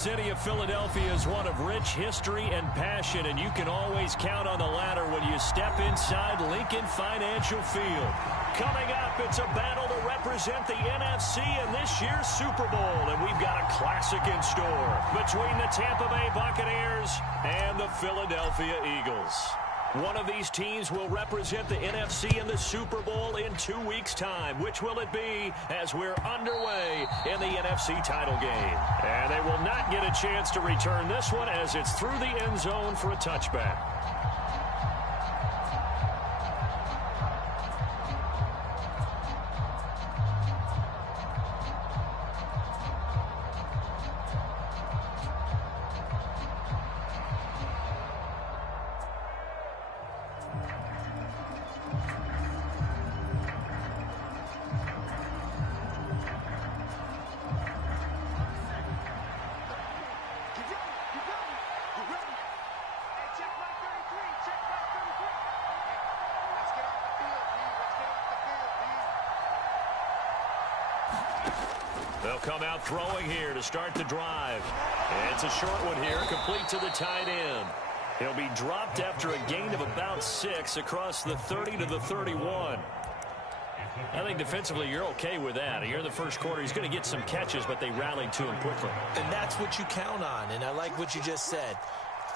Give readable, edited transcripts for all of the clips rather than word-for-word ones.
City of Philadelphia is one of rich history and passion, and you can always count on the latter when you step inside Lincoln Financial Field. Coming up, it's a battle to represent the NFC in this year's Super Bowl, and we've got a classic in store between the Tampa Bay Buccaneers and the Philadelphia Eagles. One of these teams will represent the NFC in the Super Bowl in 2 weeks' time. Which will it be as we're underway in the NFC title game? And they will not get a chance to return this one as it's through the end zone for a touchback. They'll come out throwing here to start the drive. It's a short one here, complete to the tight end. He'll be dropped after a gain of about 6 across the 30 to the 31. I think defensively you're okay with that. Here in the first quarter, he's going to get some catches, but they rallied to him quickly. And that's what you count on, and I like what you just said.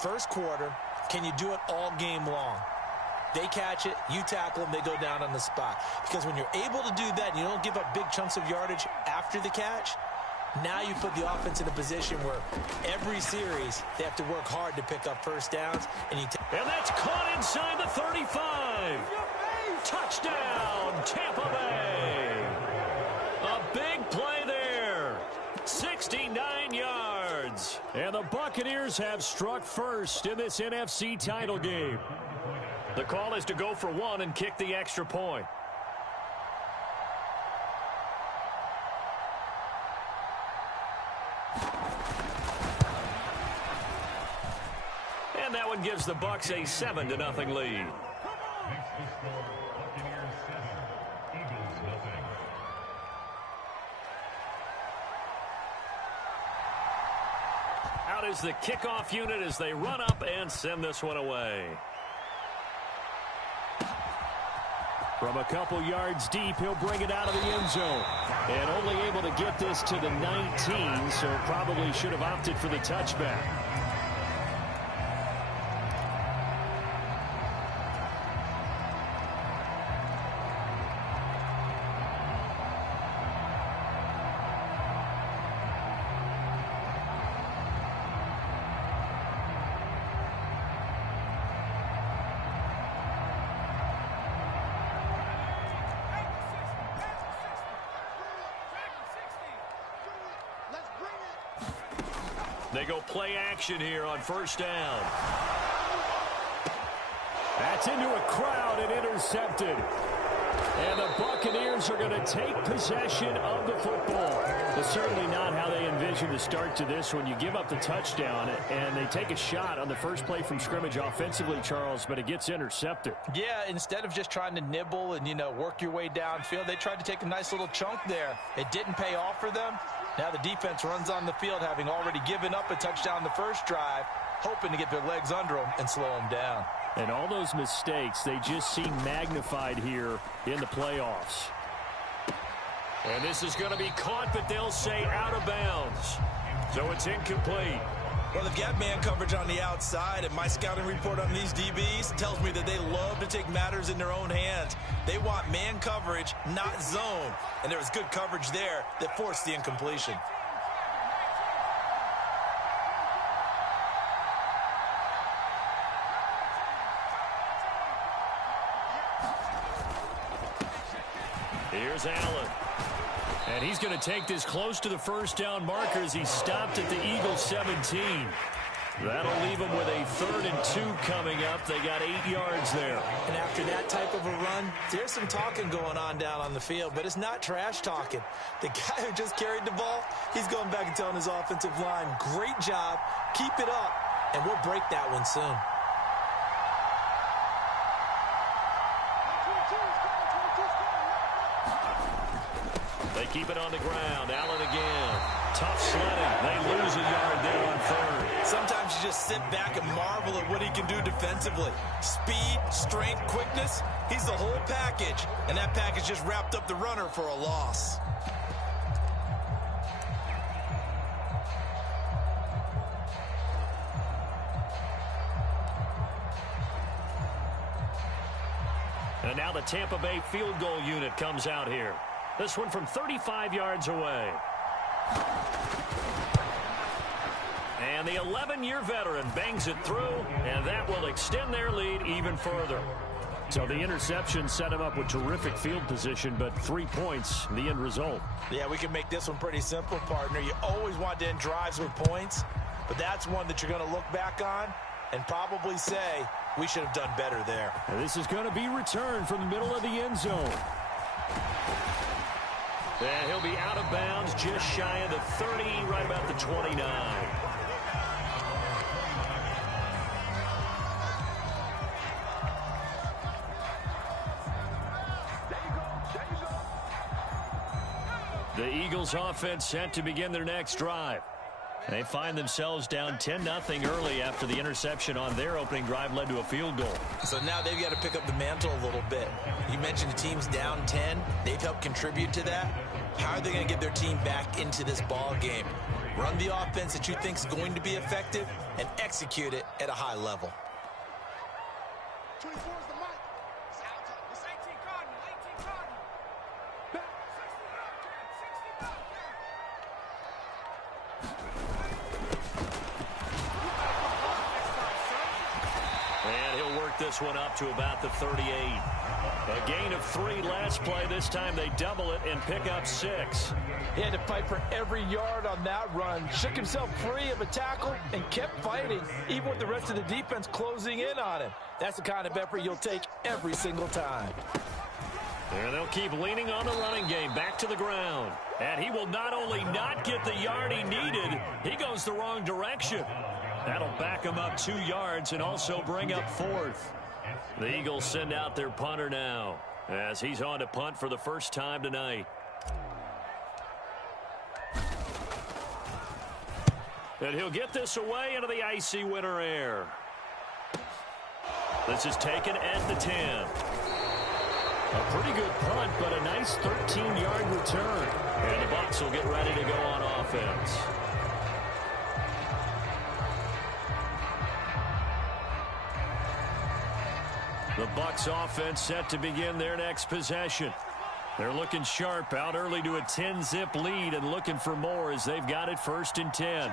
First quarter, can you do it all game long? They catch it, you tackle them, they go down on the spot. Because when you're able to do that and you don't give up big chunks of yardage after the catch, now you put the offense in a position where every series they have to work hard to pick up first downs. And that's caught inside the 35. Touchdown, Tampa Bay. A big play there. 69 yards. And the Buccaneers have struck first in this NFC title game. The call is to go for one and kick the extra point. And that one gives the Bucs a 7-0 lead. Out is the kickoff unit as they run up and send this one away. From a couple yards deep, he'll bring it out of the end zone. And only able to get this to the 19, so probably should have opted for the touchback. They go play action here on first down. That's into a crowd and intercepted. And the Buccaneers are going to take possession of the football. It's certainly not how they envisioned the start to this one. You give up the touchdown, and they take a shot on the first play from scrimmage offensively, Charles, but it gets intercepted. Yeah, instead of just trying to nibble and, work your way downfield, they tried to take a nice little chunk there. It didn't pay off for them. Now the defense runs on the field, having already given up a touchdown the first drive, hoping to get their legs under them and slow them down. And all those mistakes, they just seem magnified here in the playoffs. And this is going to be caught, but they'll say out of bounds. So it's incomplete. Well, they've got man coverage on the outside, and my scouting report on these DBs tells me that they love to take matters in their own hands. They want man coverage, not zone. And there was good coverage there that forced the incompletion. Here's Allen. And he's going to take this close to the first down marker as he's stopped at the Eagles 17. That'll leave them with a 3rd and 2 coming up. They got 8 yards there. And after that type of a run, there's some talking going on down on the field, but it's not trash talking. The guy who just carried the ball, he's going back and telling his offensive line, great job, keep it up, and we'll break that one soon. They keep it on the ground. Allen again. Tough sledding. They lose a yard there on third. Sometimes you just sit back and marvel at what he can do defensively. Speed, strength, quickness, he's the whole package. And that package just wrapped up the runner for a loss. And now the Tampa Bay field goal unit comes out here. This one from 35 yards away. And the 11-year veteran bangs it through, and that will extend their lead even further. So the interception set him up with terrific field position, but 3 points, the end result. Yeah, we can make this one pretty simple, partner. You always want to end drives with points, but that's one that you're going to look back on and probably say, we should have done better there. And this is going to be returned from the middle of the end zone. And he'll be out of bounds just shy of the 30, right about the 29. The Eagles offense set to begin their next drive. They find themselves down 10-0 early after the interception on their opening drive led to a field goal. So now they've got to pick up the mantle a little bit. You mentioned the team's down 10. They've helped contribute to that. How are they going to get their team back into this ball game? Run the offense that you think is going to be effective and execute it at a high level. 24 is the mic. It's 18 Cardinal. 18 Cardinal. Back. 60 60 And he'll work this one up to about the 38. A gain of 3 last play. This time they double it and pick up 6. He had to fight for every yard on that run. Shook himself free of a tackle and kept fighting, even with the rest of the defense closing in on him. That's the kind of effort you'll take every single time. And they'll keep leaning on the running game back to the ground. And he will not only not get the yard he needed, he goes the wrong direction. That'll back him up 2 yards and also bring up 4th. The Eagles send out their punter now as he's on to punt for the first time tonight. And he'll get this away into the icy winter air. This is taken at the 10. A pretty good punt, but a nice 13-yard return. And the Bucs will get ready to go on offense. The Bucs offense set to begin their next possession. They're looking sharp, out early to a 10-zip lead and looking for more as they've got it 1st and 10.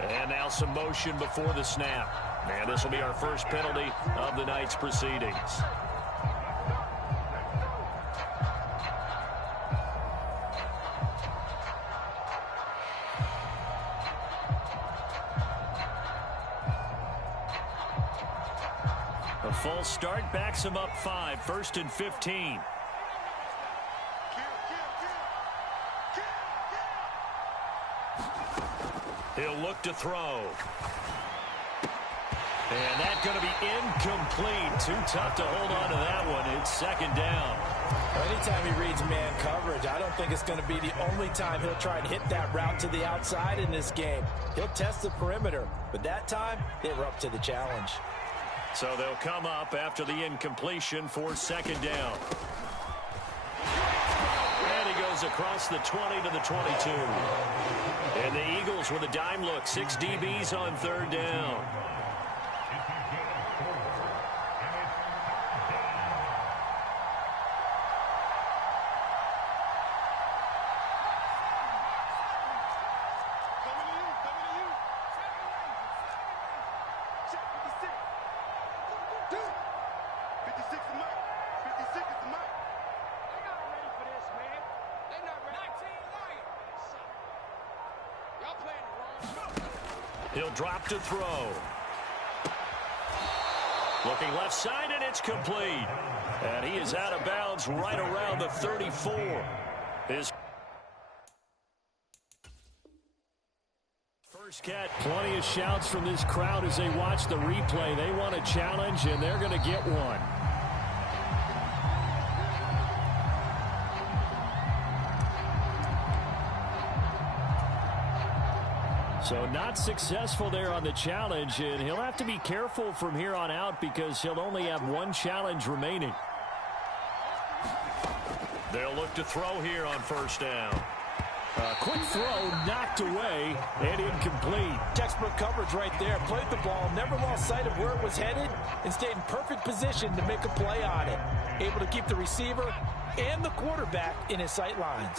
And now some motion before the snap. And this will be our first penalty of the night's proceedings. A false start backs him up 5, 1st and 15. He'll look to throw. And that's going to be incomplete. Too tough to hold on to that one. It's 2nd down. Anytime he reads man coverage, I don't think it's going to be the only time he'll try and hit that route to the outside in this game. He'll test the perimeter, but that time they were up to the challenge. So they'll come up after the incompletion for 2nd down. And he goes across the 20 to the 22. And the Eagles with a dime look. 6 DBs on 3rd down. He'll drop to throw. Looking left side, and it's complete. And he is out of bounds right around the 34. His First catch. Plenty of shouts from this crowd as they watch the replay. They want a challenge, and they're going to get one. So not successful there on the challenge, and he'll have to be careful from here on out because he'll only have one challenge remaining. They'll look to throw here on first down. A quick throw knocked away and incomplete. Textbook coverage right there. Played the ball, never lost sight of where it was headed, and stayed in perfect position to make a play on it. Able to keep the receiver and the quarterback in his sight lines.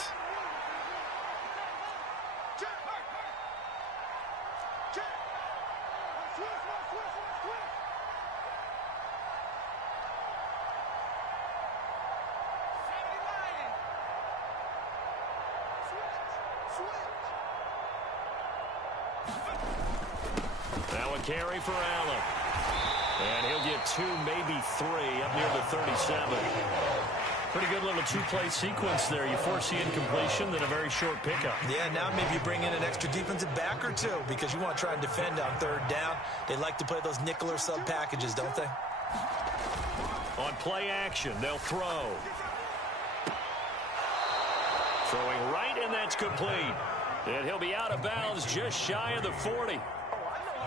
Now a carry for Allen. And he'll get 2, maybe 3 up near the 37. Pretty good little two-play sequence there. You force the incompletion, then a very short pickup. Yeah, now maybe you bring in an extra defensive back or two because you want to try and defend on third down. They like to play those nickel or sub packages, don't they? On play action, they'll throw. Throwing right, and that's complete. And he'll be out of bounds just shy of the 40.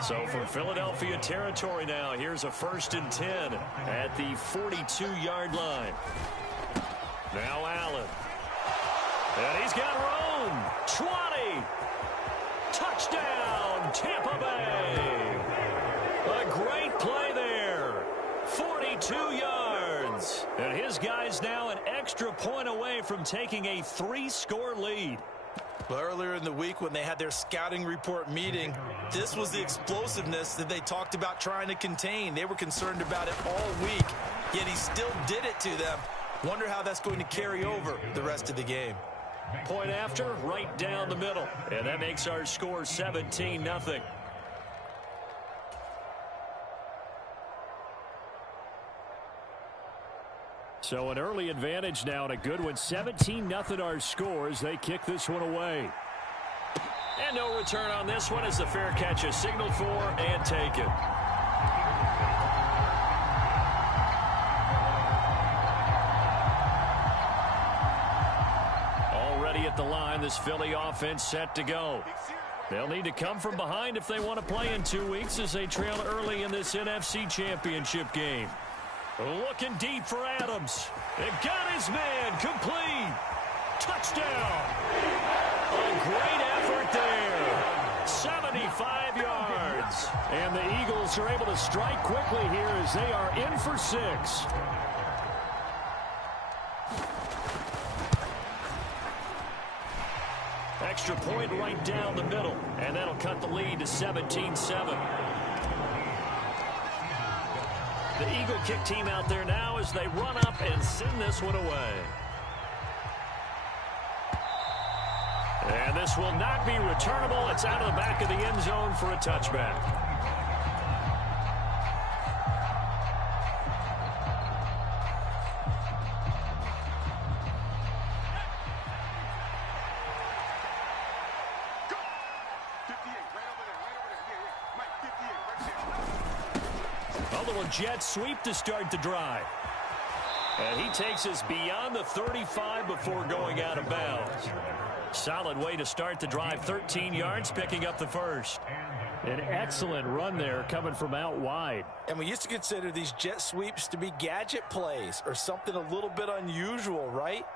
So from Philadelphia territory now, here's a 1st and 10 at the 42-yard line. Now Allen. And he's got room. 20. Touchdown, Tampa Bay. A great play there. 42 yards. And his guys now an extra point away from taking a 3-score lead. Well, earlier in the week when they had their scouting report meeting, this was the explosiveness that they talked about trying to contain. They were concerned about it all week, yet he still did it to them. Wonder how that's going to carry over the rest of the game. Point after, right down the middle. And that makes our score 17-0. So an early advantage now and a good one. 17-0 our score as they kick this one away. And no return on this one as the fair catch is signaled for and taken. Already at the line, this Philly offense set to go. They'll need to come from behind if they want to play in 2 weeks as they trail early in this NFC Championship game. Looking deep for Adams. They've got his man complete. Touchdown. A great effort there. 75 yards. And the Eagles are able to strike quickly here as they are in for 6. Extra point right down the middle. And that'll cut the lead to 17-7. The Eagle kick team out there now as they run up and send this one away. And this will not be returnable. It's out of the back of the end zone for a touchback. Jet sweep to start the drive. And he takes us beyond the 35 before going out of bounds. Solid way to start the drive. 13 yards, picking up the first. An excellent run there coming from out wide. And we used to consider these jet sweeps to be gadget plays or something a little bit unusual, right?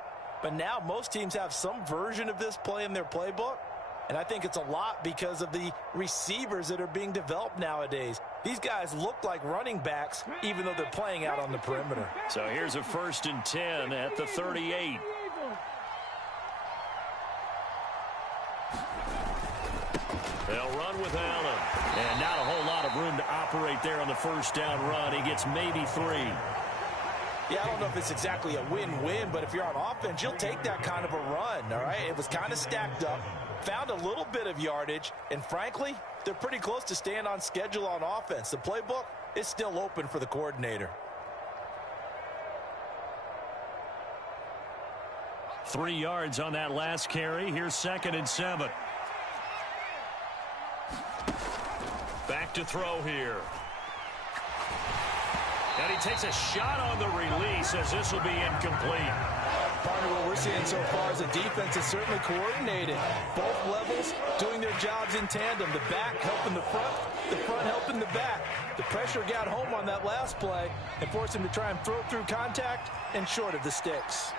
But now most teams have some version of this play in their playbook. And I think it's a lot because of the receivers that are being developed nowadays. These guys look like running backs, even though they're playing out on the perimeter. So here's a 1st and 10 at the 38. They'll run with Allen. And not a whole lot of room to operate there on the first down run. He gets maybe 3. Yeah, I don't know if it's exactly a win-win, but if you're on offense, you'll take that kind of a run, all right? It was kind of stacked up, found a little bit of yardage, and frankly, they're pretty close to staying on schedule on offense. The playbook is still open for the coordinator. 3 yards on that last carry. Here's 2nd and 7. to throw here. And he takes a shot on the release as this will be incomplete. Partner, what we're seeing so far is the defense is certainly coordinated. Both levels doing their jobs in tandem. The back helping the front helping the back. The pressure got home on that last play and forced him to try and throw through contact and short of the sticks.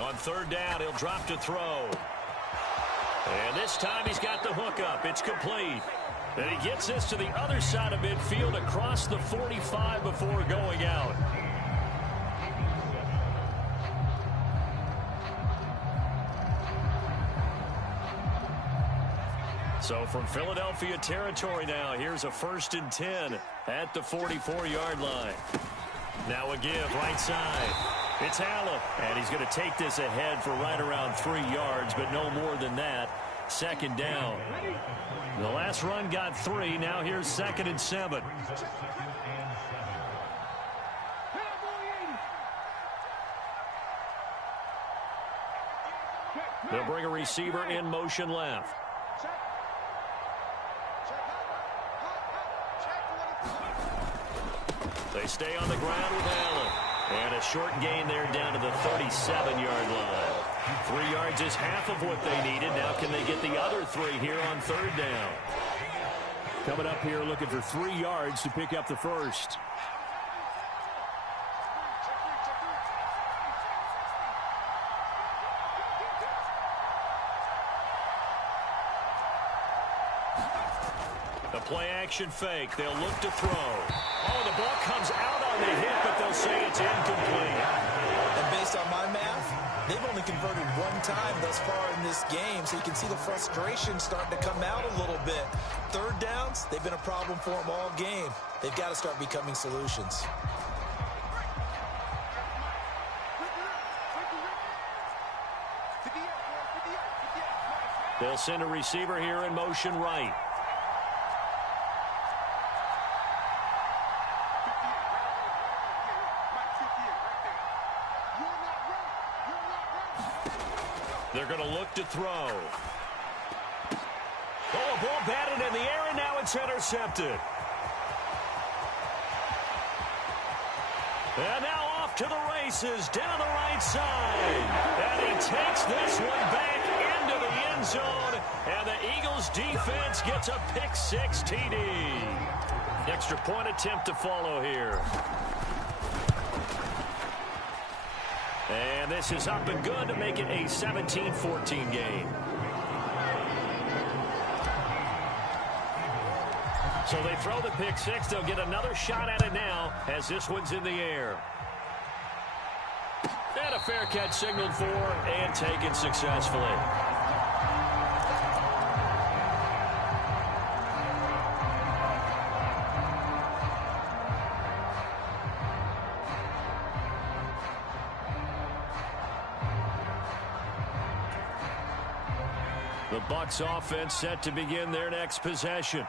On third down, he'll drop to throw. And this time he's got the hook up. It's complete. And he gets this to the other side of midfield across the 45 before going out. So from Philadelphia territory now, here's a 1st and 10 at the 44-yard line. Now a give right side. It's Allen, and he's going to take this ahead for right around 3 yards, but no more than that. 2nd down. The last run got 3. Now here's 2nd and 7. They'll bring a receiver in motion left. They stay on the ground with Allen. And a short gain there down to the 37-yard line. 3 yards is half of what they needed. Now can they get the other 3 here on 3rd down? Coming up here looking for 3 yards to pick up the first. The play-action fake. They'll look to throw. Oh, the ball comes out on the hit, but they'll say it's incomplete. And based on my math, they've only converted 1 time thus far in this game, so you can see the frustration starting to come out a little bit. 3rd downs, they've been a problem for them all game. They've got to start becoming solutions. They'll send a receiver here in motion right. They're going to look to throw. Oh, a ball batted in the air, and now it's intercepted. And now off to the races down the right side. And he takes this one back into the end zone. And the Eagles defense gets a pick-6 TD. Extra point attempt to follow here. And this is up and good to make it a 17-14 game. So they throw the pick-6. They'll get another shot at it now as this one's in the air. And a fair catch signaled for and taken successfully. The Bucs offense set to begin their next possession.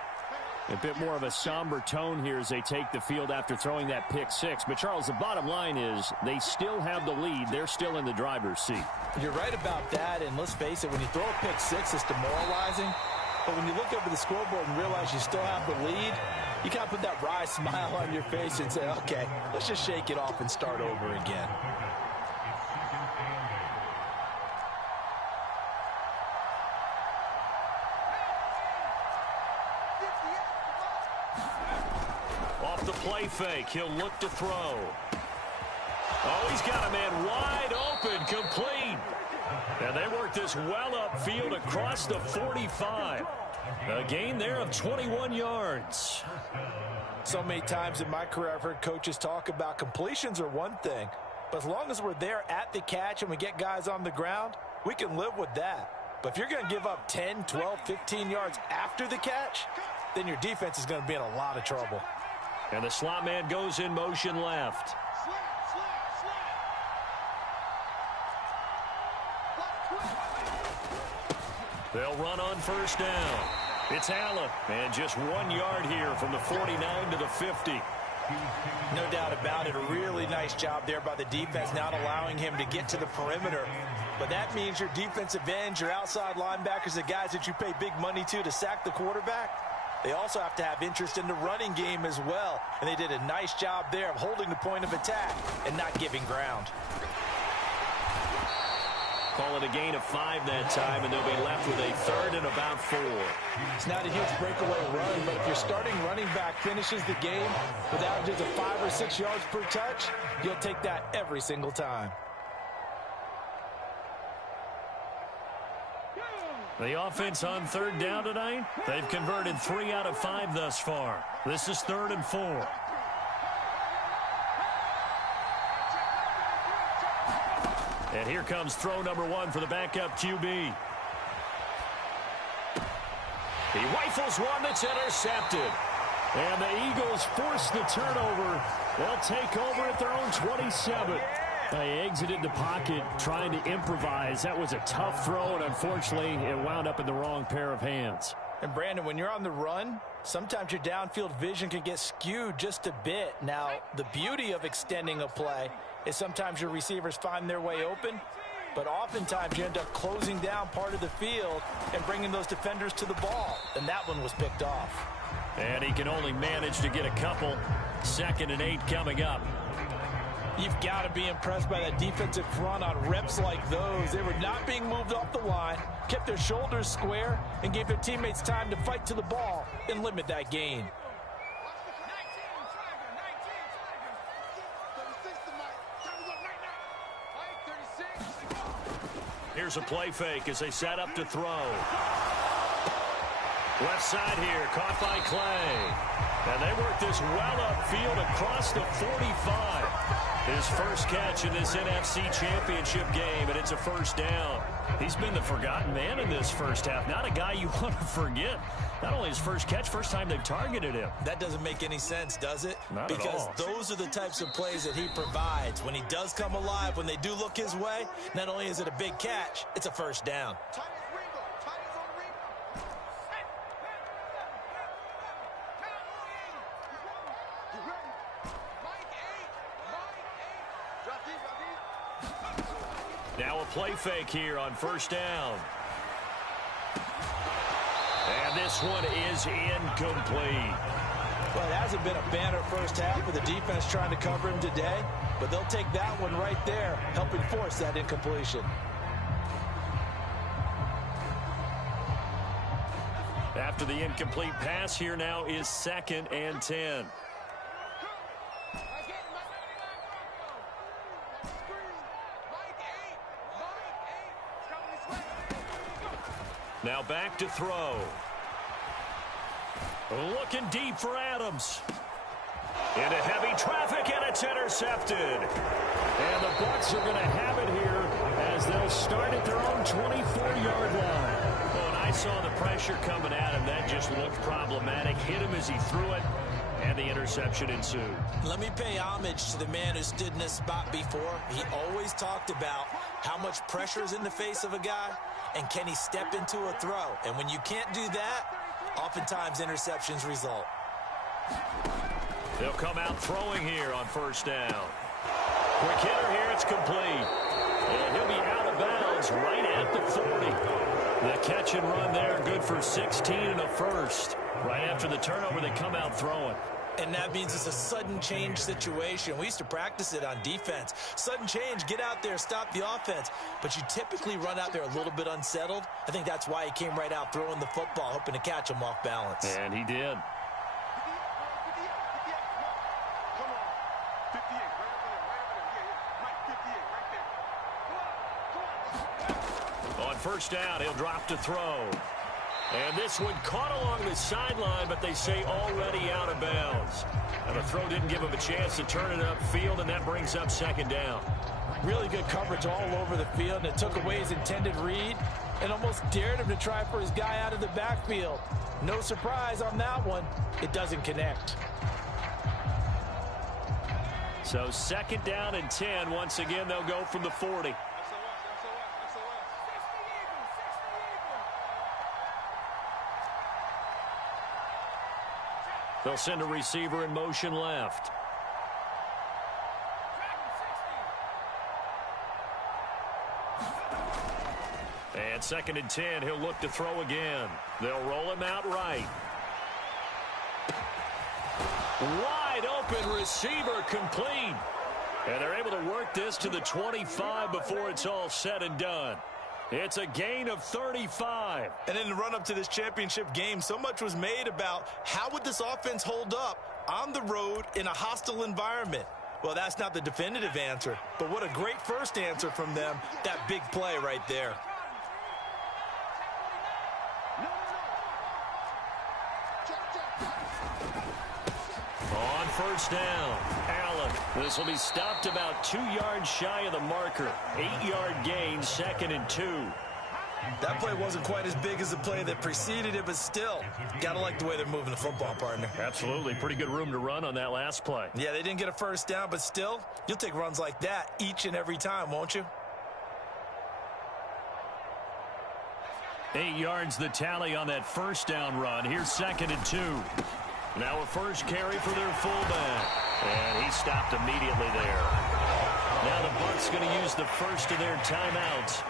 A bit more of a somber tone here as they take the field after throwing that pick-6. But, Charles, the bottom line is they still have the lead. They're still in the driver's seat. You're right about that, and let's face it, when you throw a pick-6, it's demoralizing. But when you look over the scoreboard and realize you still have the lead, you kind of put that wry smile on your face and say, okay, let's just shake it off and start over again. Off the play fake, he'll look to throw. Oh, he's got a man wide open, complete. And they work this well upfield across the 45. A gain there of 21 yards. So many times in my career I've heard coaches talk about completions are one thing, but as long as we're there at the catch and we get guys on the ground, we can live with that. But if you're going to give up 10, 12, 15 yards after the catch, then your defense is going to be in a lot of trouble. And the slot man goes in motion left. They'll run on first down. It's Allen, and just 1 yard here from the 49 to the 50. No doubt about it. A really nice job there by the defense, not allowing him to get to the perimeter. But that means your defensive ends, your outside linebackers, the guys that you pay big money to sack the quarterback, they also have to have interest in the running game as well. And they did a nice job there of holding the point of attack and not giving ground. Call it a gain of 5 that time, and they'll be left with a 3rd and about 4. It's not a huge breakaway run, but if your starting running back finishes the game with averages of 5 or 6 yards per touch, you'll take that every single time. The offense on 3rd down tonight, they've converted 3 out of 5 thus far. This is 3rd and 4. And here comes throw number 1 for the backup QB. He rifles one that's intercepted. And the Eagles force the turnover. They'll take over at their own 27. They exited the pocket trying to improvise. That was a tough throw, and unfortunately, it wound up in the wrong pair of hands. And, Brandon, when you're on the run, sometimes your downfield vision can get skewed just a bit. Now, the beauty of extending a play is sometimes your receivers find their way open, but oftentimes you end up closing down part of the field and bringing those defenders to the ball, and that one was picked off. And he can only manage to get a couple. 2nd and 8 coming up. You've got to be impressed by that defensive front on reps like those. They were not being moved off the line, kept their shoulders square, and gave their teammates time to fight to the ball and limit that gain. Here's a play fake as they set up to throw. Left side here, caught by Clay. And they work this well upfield across the 45. His first catch in this NFC Championship game, and it's a 1st down. He's been the forgotten man in this first half. Not a guy you want to forget. Not only his first catch, first time they've targeted him. That doesn't make any sense, does it? Not at all. Because those are the types of plays that he provides. When he does come alive, when they do look his way, not only is it a big catch, it's a 1st down. Now a play fake here on 1st down. And this one is incomplete. Well, it hasn't been a banner first half with the defense trying to cover him today, but they'll take that one right there, helping force that incompletion. After the incomplete pass, here now is 2nd and 10. Now back to throw. Looking deep for Adams. Into heavy traffic, and it's intercepted. And the Bucs are going to have it here as they'll start at their own 24-yard line. Oh, and I saw the pressure coming at him. That just looked problematic. Hit him as he threw it, and the interception ensued. Let me pay homage to the man who stood in this spot before. He always talked about how much pressure is in the face of a guy, and can he step into a throw? And when you can't do that, oftentimes interceptions result. They'll come out throwing here on 1st down. Quick hitter here, it's complete. And he'll be out of bounds right at the 40. The catch and run there, good for 16 and a 1st. Right after the turnover, they come out throwing. And that means it's a sudden change situation. We used to practice it on defense. Sudden change, get out there, stop the offense. But you typically run out there a little bit unsettled. I think that's why he came right out throwing the football, hoping to catch him off balance. And he did. On 1st down, he'll drop to throw. And this one caught along the sideline, but they say already out of bounds. And the throw didn't give him a chance to turn it upfield, and that brings up 2nd down. Really good coverage all over the field, and it took away his intended read and almost dared him to try for his guy out of the backfield. No surprise on that one. It doesn't connect. So 2nd down and 10. Once again, they'll go from the 40. They'll send a receiver in motion left. And 2nd and 10, he'll look to throw again. They'll roll him out right. Wide open receiver complete. And they're able to work this to the 25 before it's all said and done. It's a gain of 35. And in the run-up to this championship game, so much was made about how would this offense hold up on the road in a hostile environment. Well, that's not the definitive answer, but what a great first answer from them, that big play right there. On 1st down, Allen. This will be stopped about 2 yards shy of the marker. 8-yard gain, 2nd and 2. That play wasn't quite as big as the play that preceded it, but still, gotta like the way they're moving the football, partner. Absolutely. Pretty good room to run on that last play. Yeah, they didn't get a first down, but still, you'll take runs like that each and every time, won't you? 8 yards the tally on that 1st down run. Here's 2nd and 2. Now a first carry for their fullback. And he stopped immediately there. Now the Bucs going to use the first of their timeouts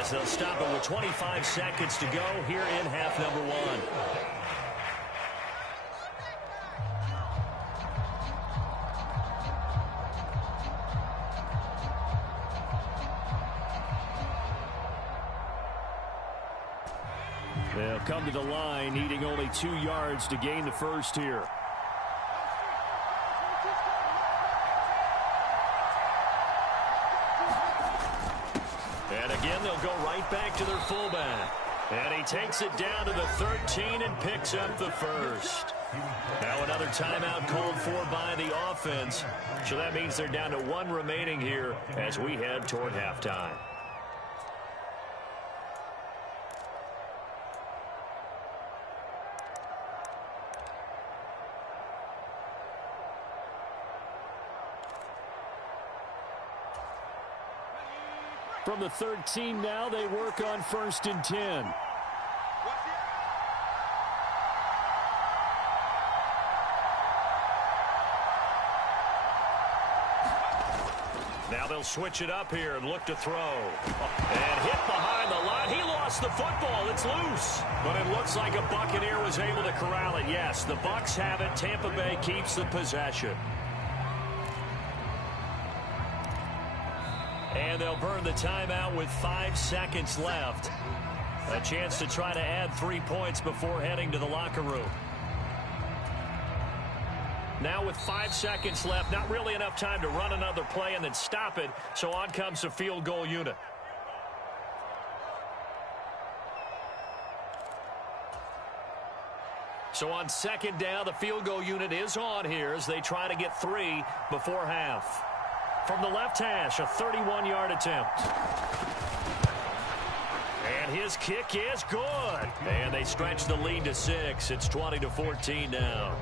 as they'll stop it with 25 seconds to go here in half number 1. They'll come to the line, needing only 2 yards to gain the first here. And again, they'll go right back to their fullback. And he takes it down to the 13 and picks up the first. Now another timeout called for by the offense. So that means they're down to 1 remaining here as we head toward halftime. From the 13 now, they work on 1st and 10. Now they'll switch it up here and look to throw. And hit behind the line. He lost the football. It's loose. But it looks like a Buccaneer was able to corral it. Yes, the Bucs have it. Tampa Bay keeps the possession. And they'll burn the timeout with 5 seconds left. A chance to try to add 3 points before heading to the locker room. Now with 5 seconds left, not really enough time to run another play and then stop it. So on comes the field goal unit. So on 2nd down, the field goal unit is on here as they try to get 3 before half. From the left hash, a 31-yard attempt. And his kick is good. And they stretch the lead to 6. It's 20-14 now.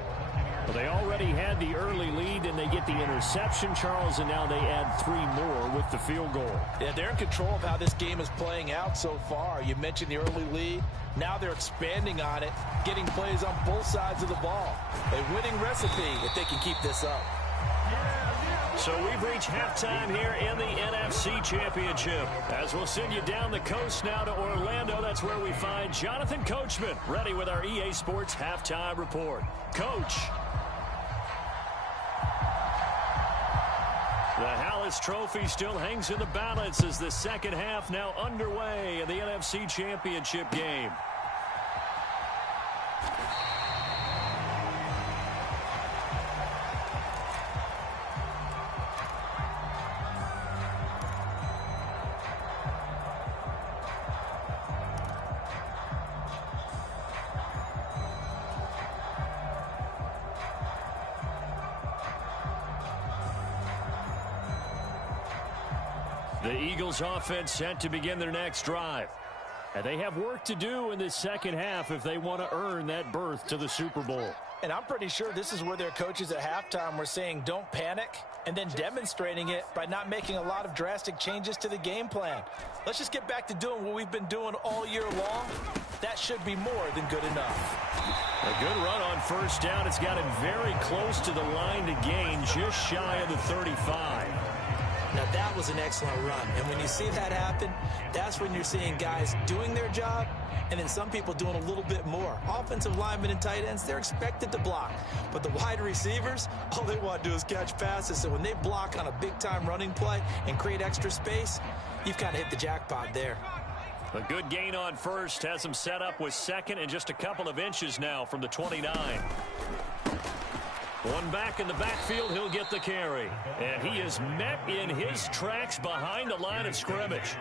Well, they already had the early lead, and they get the interception, Charles, and now they add 3 more with the field goal. Yeah, they're in control of how this game is playing out so far. You mentioned the early lead. Now they're expanding on it, getting plays on both sides of the ball. A winning recipe if they can keep this up. So we've reached halftime here in the NFC Championship. As we'll send you down the coast now to Orlando, that's where we find Jonathan Coachman, ready with our EA Sports Halftime Report. Coach. The Hallis Trophy still hangs in the balance as the second half now underway in the NFC Championship game. The Eagles offense set to begin their next drive. And they have work to do in this second half if they want to earn that berth to the Super Bowl. And I'm pretty sure this is where their coaches at halftime were saying don't panic, and then demonstrating it by not making a lot of drastic changes to the game plan. Let's just get back to doing what we've been doing all year long. That should be more than good enough. A good run on first down. It's got him very close to the line to gain, just shy of the 35. Now, that was an excellent run. And when you see that happen, that's when you're seeing guys doing their job and then some people doing a little bit more. Offensive linemen and tight ends, they're expected to block. But the wide receivers, all they want to do is catch passes. So when they block on a big-time running play and create extra space, you've kind of hit the jackpot there. A good gain on first has him set up with second and just a couple of inches now from the 29. One back in the backfield, he'll get the carry. And he is met in his tracks behind the line of scrimmage.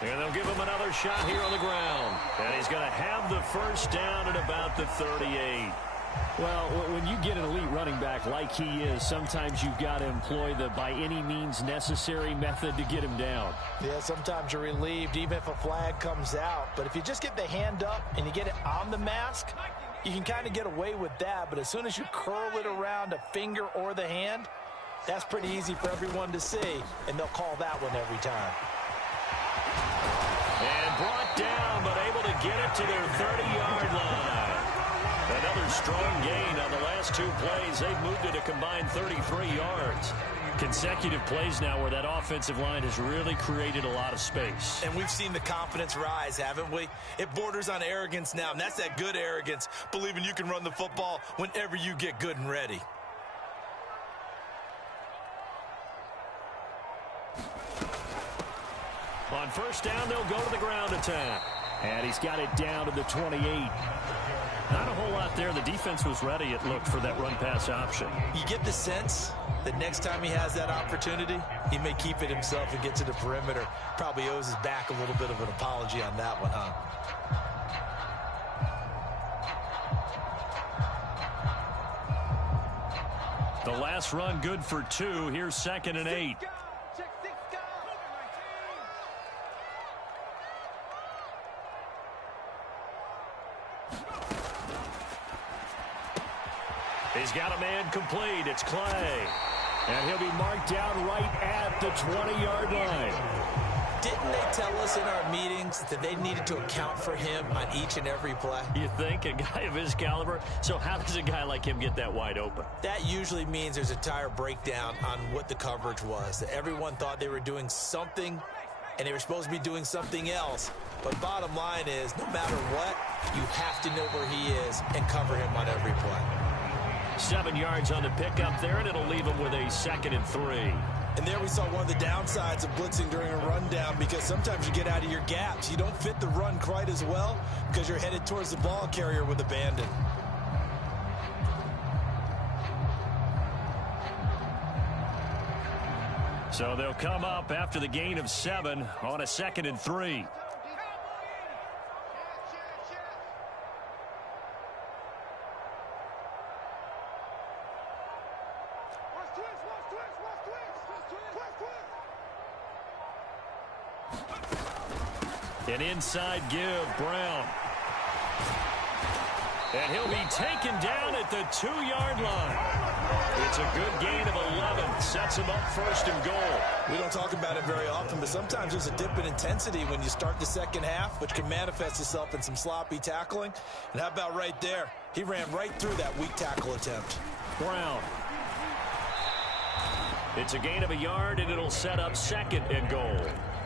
And they'll give him another shot here on the ground. And he's going to have the first down at about the 38. Well, when you get an elite running back like he is, sometimes you've got to employ the by any means necessary method to get him down. Yeah, sometimes you're relieved even if a flag comes out. But if you just get the hand up and you get it on the mask, you can kind of get away with that. But as soon as you curl it around a finger or the hand, that's pretty easy for everyone to see, and they'll call that one every time. And brought down, but able to get it to their 30-yard line. Another strong gain on the last two plays. They've moved it a combined 33 yards. Consecutive plays now where that offensive line has really created a lot of space. And we've seen the confidence rise, haven't we? It borders on arrogance now, and that's that good arrogance, believing you can run the football whenever you get good and ready. On first down, they'll go to the ground attack. And he's got it down to the 28. Not a whole lot there. The defense was ready, it looked, for that run-pass option. You get the sense that next time he has that opportunity, he may keep it himself and get to the perimeter. Probably owes his back a little bit of an apology on that one, huh? The last run good for 2. Here's 2nd and 8. He's got a man complete. It's Clay. And he'll be marked down right at the 20-yard line. Didn't they tell us in our meetings that they needed to account for him on each and every play? You think? A guy of his caliber? So how does a guy like him get that wide open? That usually means there's a tire breakdown on what the coverage was. That everyone thought they were doing something, and they were supposed to be doing something else. But bottom line is, no matter what, you have to know where he is and cover him on every play. 7 yards on the pickup there, and it'll leave him with a 2nd and 3. And there we saw one of the downsides of blitzing during a rundown, because sometimes you get out of your gaps. You don't fit the run quite as well because you're headed towards the ball carrier with abandon. So they'll come up after the gain of 7 on a 2nd and 3. An inside give, Brown. And he'll be taken down at the 2-yard line. It's a good gain of 11. Sets him up 1st and goal. We don't talk about it very often, but sometimes there's a dip in intensity when you start the second half, which can manifest itself in some sloppy tackling. And how about right there? He ran right through that weak tackle attempt. Brown. It's a gain of 1 yard, and it'll set up 2nd and goal.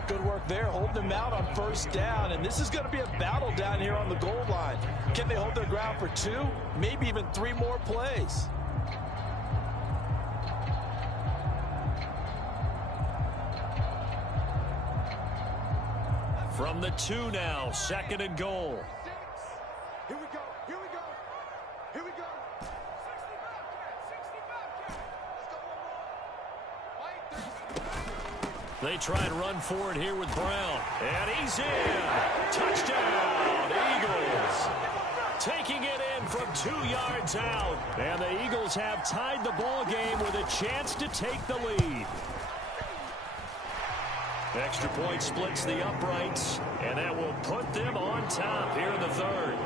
Good work there, holding them out on first down. And this is going to be a battle down here on the goal line. Can they hold their ground for 2, maybe even 3 more plays? From the 2 now, 2nd and goal. Here we go. Here we go. Here we go. 60 They try and run forward here with Brown. And he's in. Touchdown, Eagles. Taking it in from 2 yards out. And the Eagles have tied the ball game with a chance to take the lead. Extra point splits the uprights, and that will put them on top here in the 3rd.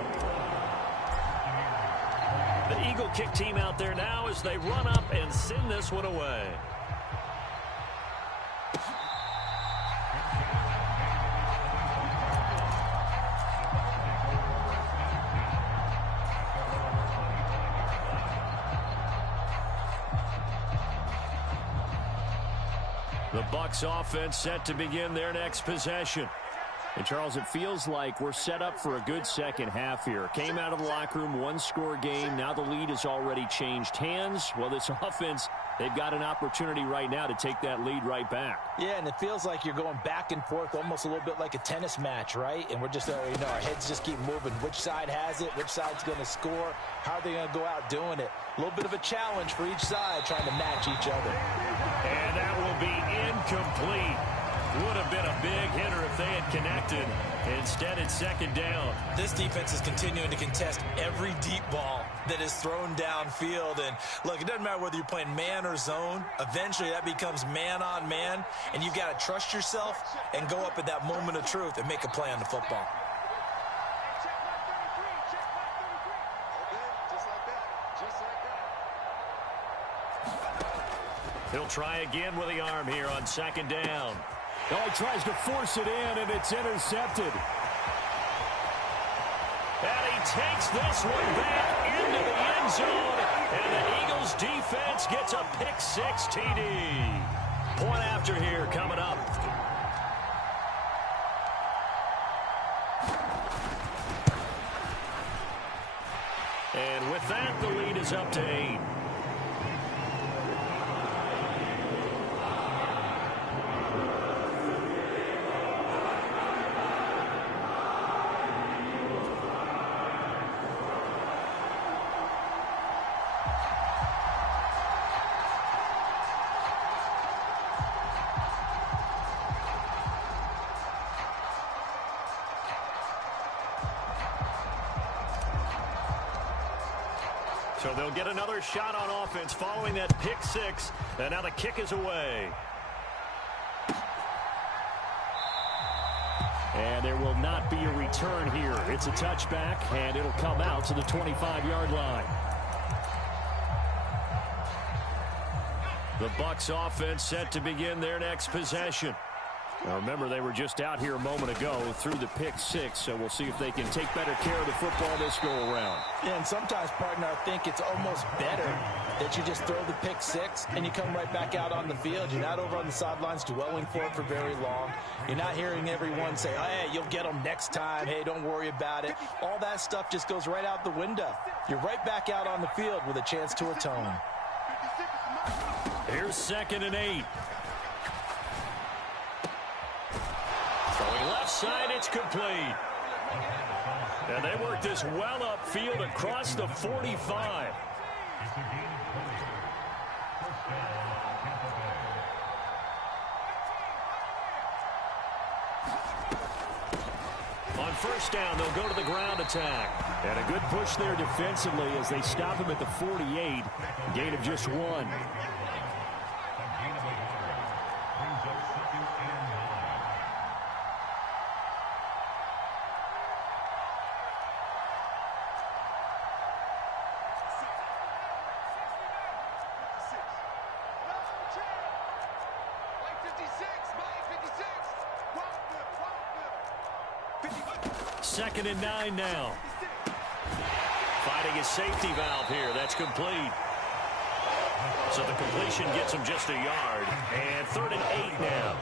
The Eagle kick team out there now as they run up and send this one away. The Bucs offense set to begin their next possession. And, Charles, it feels like we're set up for a good second half here. Came out of the locker room, 1-score game. Now the lead has already changed hands. Well, this offense, they've got an opportunity right now to take that lead right back. Yeah, and it feels like you're going back and forth almost a little bit like a tennis match, right? And we're just, our heads just keep moving. Which side has it? Which side's going to score? How are they going to go out doing it? A little bit of a challenge for each side trying to match each other. And that will be incomplete. Would have been a big hitter if they had connected. Instead, it's 2nd down. This defense is continuing to contest every deep ball that is thrown downfield. And, look, it doesn't matter whether you're playing man or zone. Eventually, that becomes man on man. And you've got to trust yourself and go up at that moment of truth and make a play on the football. He'll try again with the arm here on 2nd down. Oh, he tries to force it in, and it's intercepted. And he takes this one back into the end zone, and the Eagles defense gets a pick-6 TD. Point after here coming up. And with that, the lead is up to 8. So they'll get another shot on offense following that pick-6, and now the kick is away. And there will not be a return here. It's a touchback, and it'll come out to the 25-yard line. The Bucs offense set to begin their next possession. Now remember, they were just out here a moment ago through the pick-6, so we'll see if they can take better care of the football this go-around. Yeah, and sometimes, partner, I think it's almost better that you just throw the pick-6 and you come right back out on the field. You're not over on the sidelines dwelling for it for very long. You're not hearing everyone say, oh, hey, you'll get them next time. Hey, don't worry about it. All that stuff just goes right out the window. You're right back out on the field with a chance to atone. Here's 2nd and 8. Throwing left side, it's complete. And they work this well upfield across the 45. On 1st down, they'll go to the ground attack. And a good push there defensively as they stop him at the 48. Gain of just 1. Second and 9 now. Finding a safety valve here. That's complete. So the completion gets him just a yard. And 3rd and 8 now.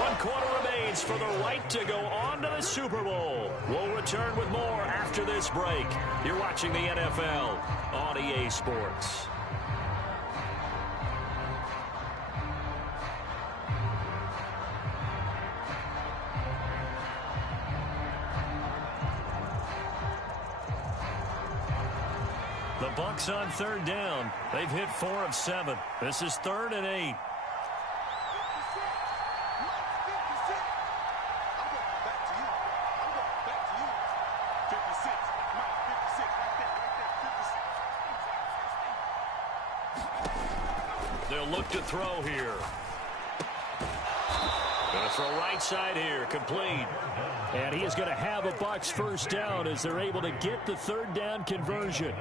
One quarter remaining chance for the right to go on to the Super Bowl. We'll return with more after this break. You're watching the NFL on EA Sports. The Bucs on third down. They've hit 4 of 7. This is 3rd and 8. They'll look to throw here. Going to throw right side here, complete. And he is going to have a Bucs first down as they're able to get the third down conversion.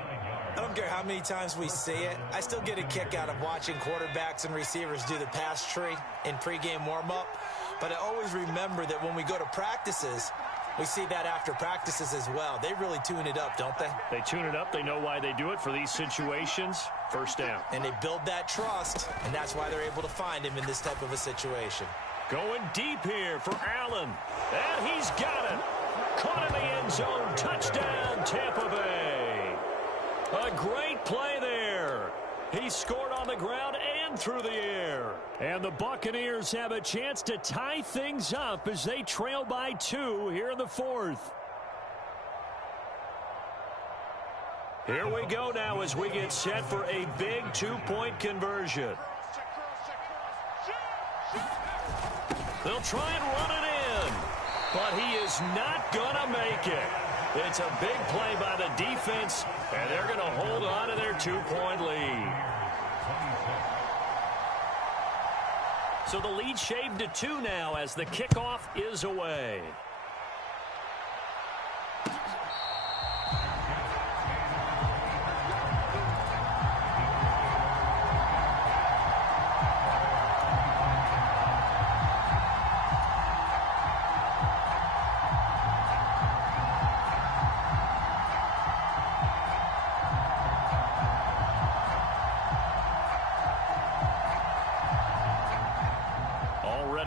I don't care how many times we see it. I still get a kick out of watching quarterbacks and receivers do the pass tree in pregame warm-up. But I always remember that when we go to practices, we see that after practices as well. They really tune it up, don't they? They tune it up. They know why they do it for these situations. First down. And they build that trust, and that's why they're able to find him in this type of a situation. Going deep here for Allen. And he's got it. Caught in the end zone. Touchdown, Tampa Bay. A great play there. He scored on the ground and through the air. And the Buccaneers have a chance to tie things up as they trail by 2 here in the 4th. Here we go now as we get set for a big 2-point conversion. They'll try and run it in, but he is not going to make it. It's a big play by the defense, and they're going to hold on to their 2-point lead. So the lead shaved to 2 now as the kickoff is away.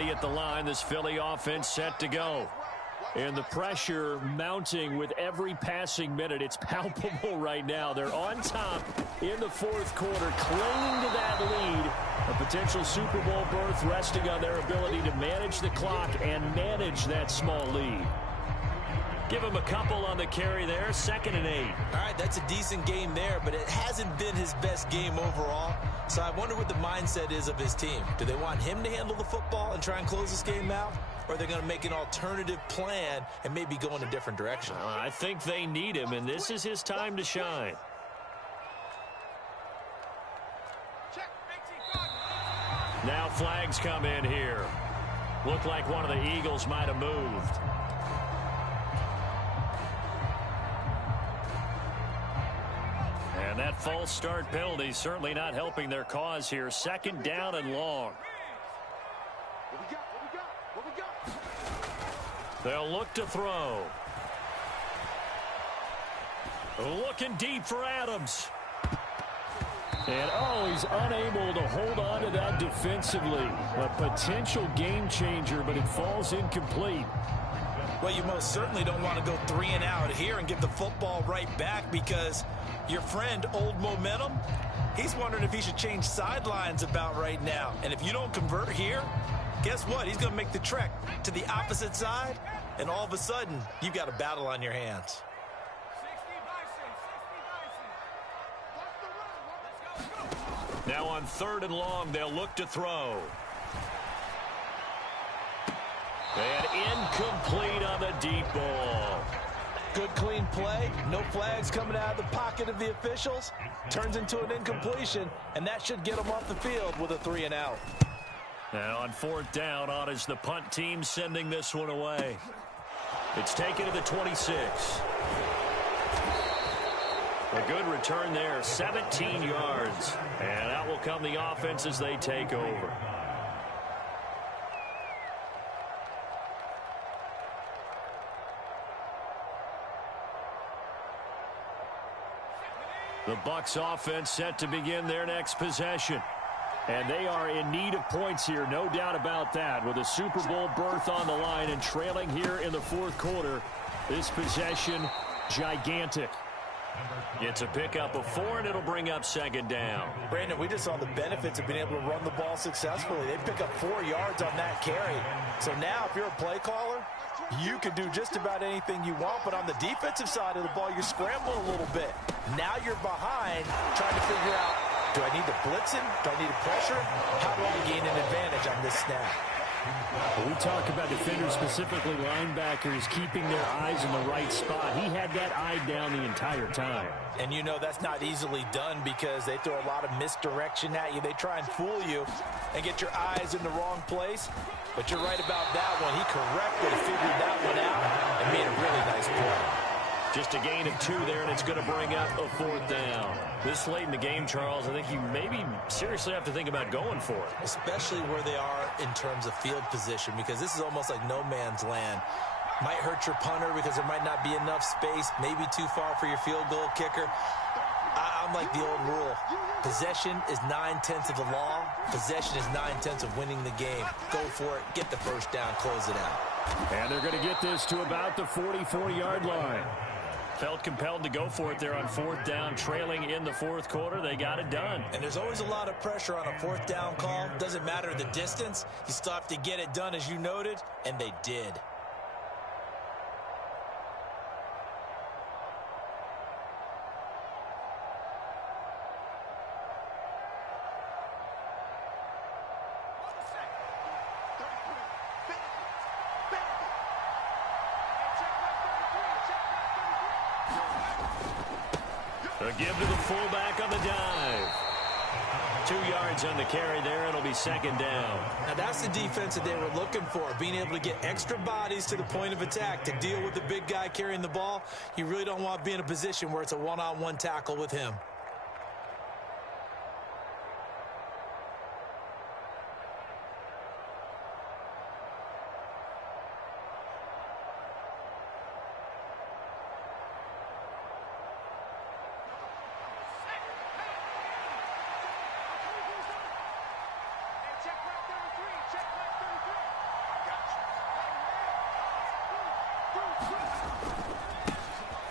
At the line, this Philly offense set to go. And the pressure mounting with every passing minute. It's palpable right now. They're on top in the 4th quarter, clinging to that lead. A potential Super Bowl berth resting on their ability to manage the clock and manage that small lead. Give him a couple on the carry there. 2nd and 8. All right, that's a decent game there, but it hasn't been his best game overall. So I wonder what the mindset is of his team. Do they want him to handle the football and try and close this game out? Or are they going to make an alternative plan and maybe go in a different direction? I think they need him, and this is his time to shine. Now flags come in here. Looked like one of the Eagles might have moved. And that false start penalty certainly not helping their cause here. 2nd down and long. They'll look to throw. Looking deep for Adams. And, he's unable to hold on to that defensively. A potential game changer, but it falls incomplete. Well, you most certainly don't want to go 3 and out here and give the football right back because your friend, Old Momentum, he's wondering if he should change sidelines about right now. And if you don't convert here, guess what? He's going to make the trek to the opposite side, and all of a sudden, you've got a battle on your hands. Now on 3rd and long, they'll look to throw. And incomplete on the deep ball. Good clean play. No flags coming out of the pocket of the officials. Turns into an incompletion, and that should get them off the field with a 3 and out. And on 4th down, on is the punt team sending this one away. It's taken to the 26. A good return there, 17 yards. And out will come the offense as they take over. The Bucs offense set to begin their next possession. And they are in need of points here, no doubt about that, with a Super Bowl berth on the line and trailing here in the fourth quarter. This possession, gigantic. It's a pickup of 4, and it'll bring up second down. Brandon, we just saw the benefits of being able to run the ball successfully. They pick up 4 yards on that carry. So now, if you're a play caller, you can do just about anything you want, but on the defensive side of the ball, you're scrambling a little bit. Now you're behind, trying to figure out, do I need to blitz him? Do I need to pressure? How do I gain an advantage on this snap? When we talk about defenders, specifically linebackers, keeping their eyes in the right spot. He had that eye down the entire time. And you know that's not easily done because they throw a lot of misdirection at you. They try and fool you and get your eyes in the wrong place. But you're right about that one. He correctly figured that one out and made a really nice play. Just a gain of 2 there, and it's going to bring up a 4th down. This late in the game, Charles, I think you maybe seriously have to think about going for it. Especially where they are in terms of field position, because this is almost like no man's land. Might hurt your punter because there might not be enough space, maybe too far for your field goal kicker. I'm like the old rule. Possession is 9/10 of the law. Possession is 9/10 of winning the game. Go for it, get the first down, close it out. And they're going to get this to about the 44-yard line. Felt compelled to go for it there on 4th down, trailing in the fourth quarter. They got it done. And there's always a lot of pressure on a 4th down call. Doesn't matter the distance. You still have to get it done, as you noted, and they did. A give to the fullback on the dive. 2 yards on the carry there. It'll be second down. Now that's the defense that they were looking for, being able to get extra bodies to the point of attack to deal with the big guy carrying the ball. You really don't want to be in a position where it's a one-on-one tackle with him.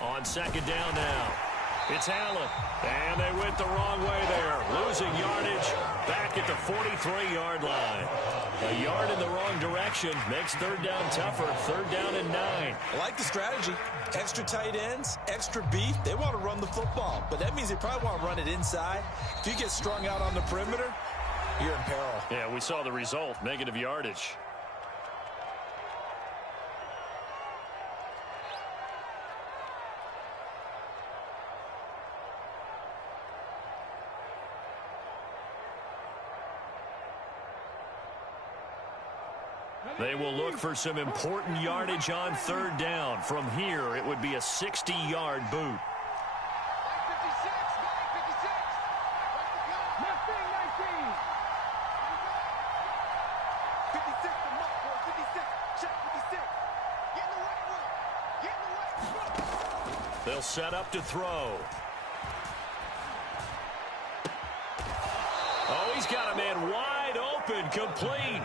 On second down now, it's Allen. And they went the wrong way there. Losing yardage back at the 43-yard line. A yard in the wrong direction makes third down tougher. Third down and 9. I like the strategy. Extra tight ends, extra beef. They want to run the football, but that means they probably want to run it inside. If you get strung out on the perimeter, you're in peril. Yeah, we saw the result, negative yardage. They will look for some important yardage on third down. From here, it would be a 60-yard boot. They'll set up to throw. Oh, he's got a man wide open, complete.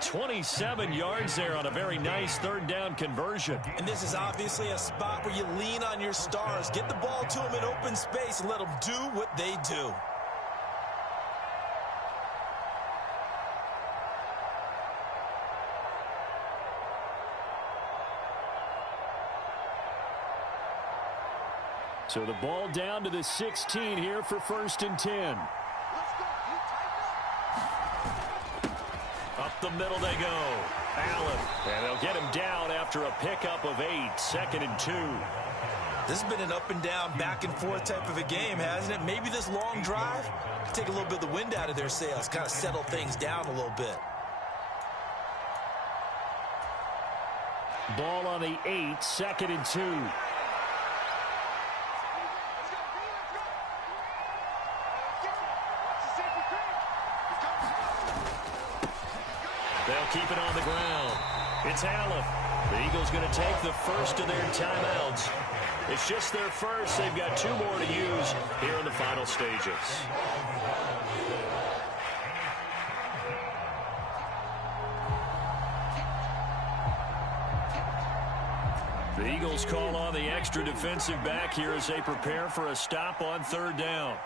27 yards there on a very nice third down conversion. And this is obviously a spot where you lean on your stars. Get the ball to them in open space and let them do what they do. So the ball down to the 16 here for 1st and 10. Up the middle they go. Allen. And they'll get him down after a pickup of 8. 2nd and 2. This has been an up and down, back and forth type of a game, hasn't it? Maybe this long drive could take a little bit of the wind out of their sails, kind of settle things down a little bit. Ball on the 8. 2nd and 2. They'll keep it on the ground. It's Allen. The Eagles going to take the first of their timeouts. It's just their first. They've got 2 more to use here in the final stages. The Eagles call on the extra defensive back here as they prepare for a stop on third down.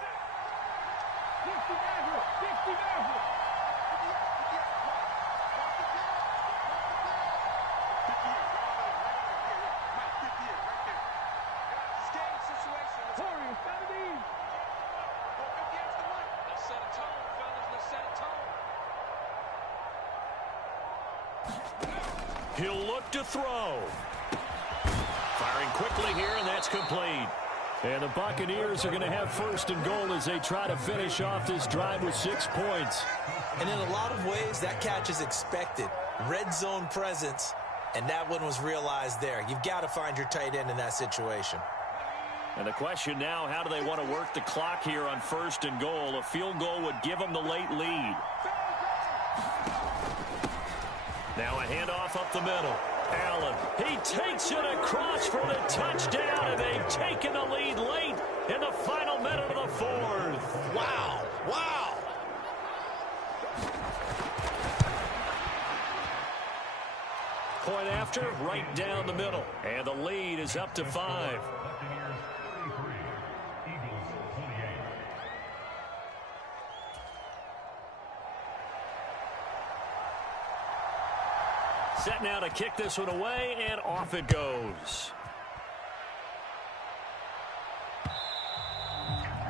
He'll look to throw. Firing quickly here, and that's complete. And the Buccaneers are going to have first and goal as they try to finish off this drive with 6 points. And in a lot of ways, that catch is expected. Red zone presence, and that one was realized there. You've got to find your tight end in that situation. And the question now, how do they want to work the clock here on first and goal? A field goal would give them the late lead. Now a handoff up the middle. Allen, he takes it across for the touchdown, and they've taken the lead late in the final minute of the fourth. Wow, wow. Point after, right down the middle. And the lead is up to 5. Set now to kick this one away, and off it goes.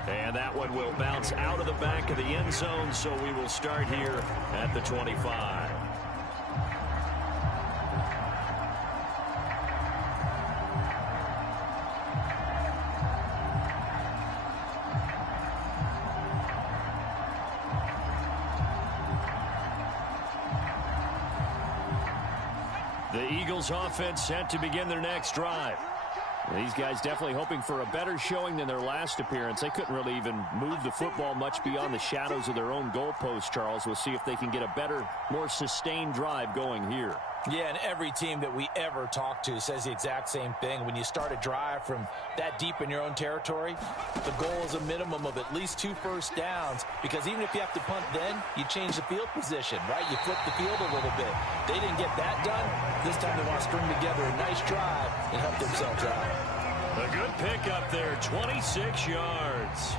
And that one will bounce out of the back of the end zone, so we will start here at the 25. The Eagles offense set to begin their next drive. These guys definitely hoping for a better showing than their last appearance. They couldn't really even move the football much beyond the shadows of their own goalpost, Charles. We'll see if they can get a better, more sustained drive going here. Yeah, and every team that we ever talk to says the exact same thing. When you start a drive from that deep in your own territory, the goal is a minimum of at least 2 first downs, because even if you have to punt then, you change the field position, right? You flip the field a little bit. They didn't get that done. This time they want to string together a nice drive and help themselves out. A good pickup there, 26 yards.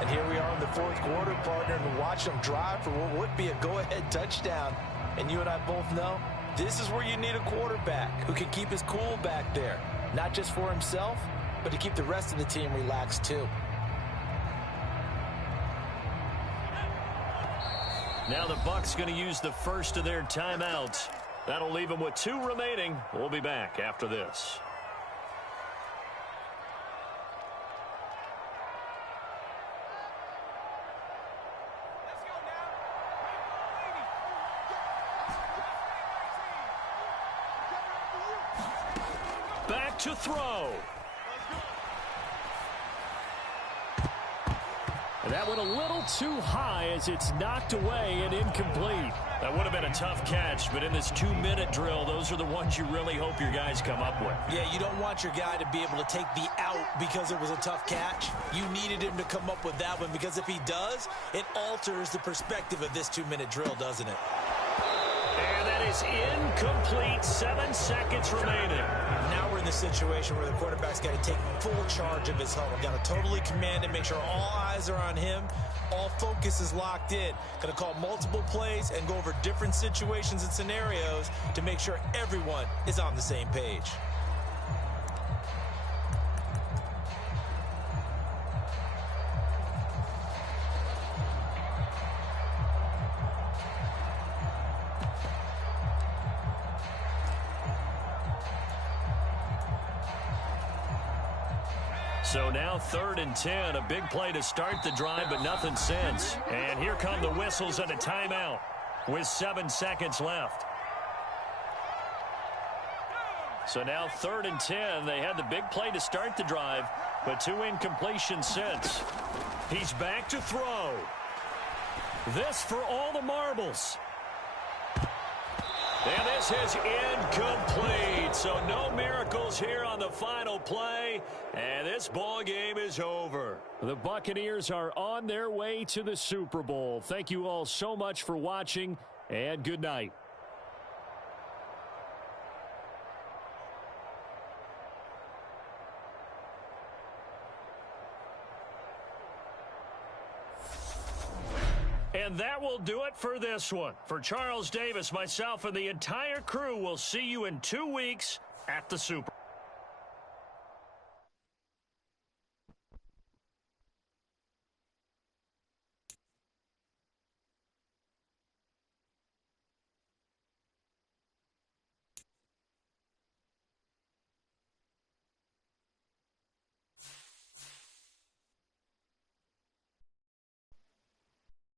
And here we are in the fourth quarter, partner, and watch them drive for what would be a go-ahead touchdown. And you and I both know this is where you need a quarterback who can keep his cool back there, not just for himself, but to keep the rest of the team relaxed too. Now the Bucs going to use the first of their timeouts. That'll leave them with 2 remaining. We'll be back after this. Back to throw. And that went a little too high as it's knocked away and incomplete. That would have been a tough catch, but in this 2-minute drill, those are the ones you really hope your guys come up with. Yeah, you don't want your guy to be able to take the out because it was a tough catch. You needed him to come up with that one, because if he does, it alters the perspective of this 2-minute drill, doesn't it? And that is incomplete. 7 seconds remaining. Now we're in the situation where the quarterback's got to take full charge of his huddle. Got to totally command it, make sure all eyes are on him. All focus is locked in. Going to call multiple plays and go over different situations and scenarios to make sure everyone is on the same page. So now 3rd and 10, a big play to start the drive, but nothing since. And here come the whistles and a timeout with 7 seconds left. So now 3rd and 10, they had the big play to start the drive, but 2 incompletions since. He's back to throw. This for all the marbles. And this is incomplete. So no miracles here on the final play. And this ball game is over. The Buccaneers are on their way to the Super Bowl. Thank you all so much for watching, and good night. And that will do it for this one. For Charles Davis, myself, and the entire crew, we'll see you in 2 weeks at the Super Bowl.